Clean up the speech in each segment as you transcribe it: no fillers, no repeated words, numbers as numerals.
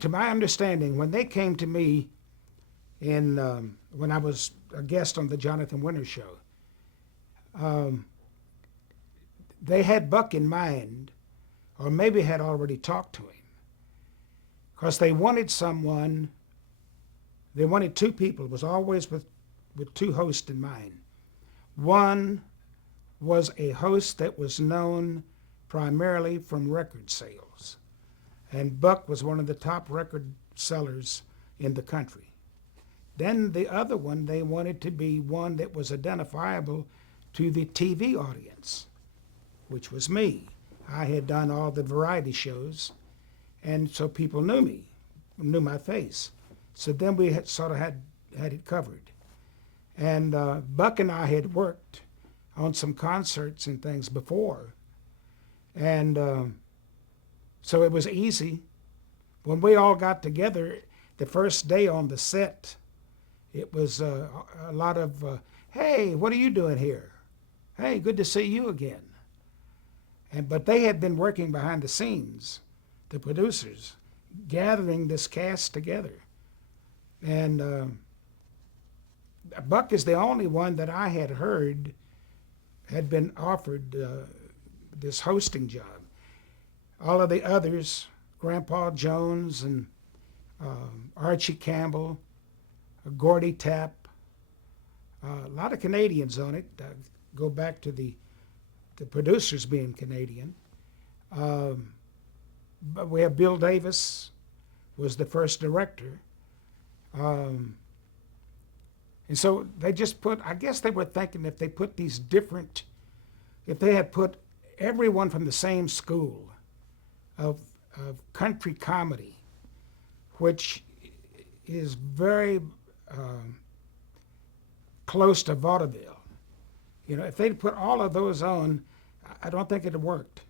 To my understanding, when they came to me in when I was a guest on the Jonathan Winters show, um, they had Buck in mind, or maybe had already talked to him, because they wanted someone. They wanted two people. It was always with two hosts in mind. One was a host that was known primarily from record sales, and Buck was one of the top record sellers in the country. Then the other one, they wanted to be one that was identifiable to the TV audience, which was me. I had done all the variety shows, and so people knew me, knew my face. So then we had sort of had it covered. And Buck and I had worked on some concerts and things before, and so it was easy. When we all got together, the first day on the set, it was a lot of, hey, what are you doing here? Hey, good to see you again. But they had been working behind the scenes, the producers, gathering this cast together. And Buck is the only one that I had heard had been offered this hosting job. All of the others, Grandpa Jones and Archie Campbell, Gordy Tapp, a lot of Canadians on it. Go back to the producers being Canadian. But we have Bill Davis was the first director. And so they just put, I guess they were thinking if they put these different, if they had put everyone from the same school of country comedy, which is very close to vaudeville. You know, if they'd put all of those on, I don't think it'd have worked.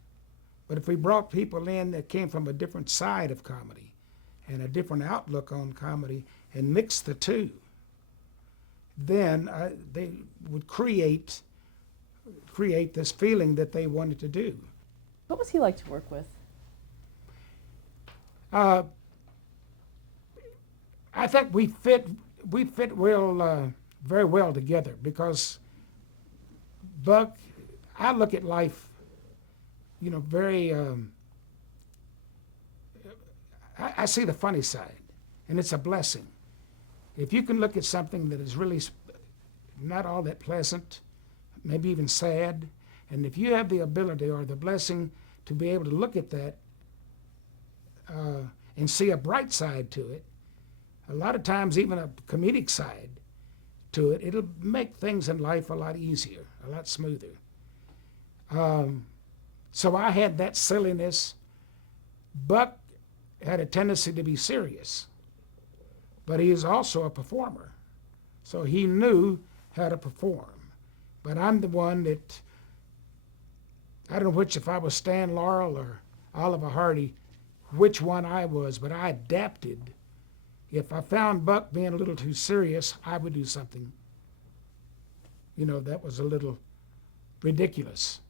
But if we brought people in that came from a different side of comedy and a different outlook on comedy and mixed the two, then they would create this feeling that they wanted to do. What was he like to work with? I think we fit well, very well together, because Buck, I look at life, you know, very. I see the funny side, and it's a blessing. If you can look at something that is really not all that pleasant, maybe even sad, and if you have the ability or the blessing to be able to look at that and see a bright side to it, a lot of times even a comedic side to it, it'll make things in life a lot easier, a lot smoother. So I had that silliness. Buck had a tendency to be serious, but he is also a performer. So he knew how to perform. But I'm the one that, I don't know which, if I was Stan Laurel or Oliver Hardy, which one I was, but I adapted. If I found Buck being a little too serious, I would do something, you know, that was a little ridiculous.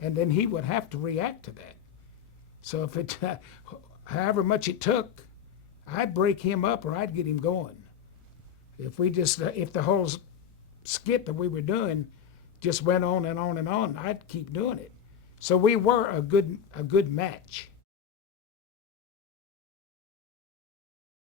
And then he would have to react to that. So if it, however much it took, I'd break him up or I'd get him going. If we just, if the whole skit that we were doing just went on and on and on, I'd keep doing it. So we were a good match.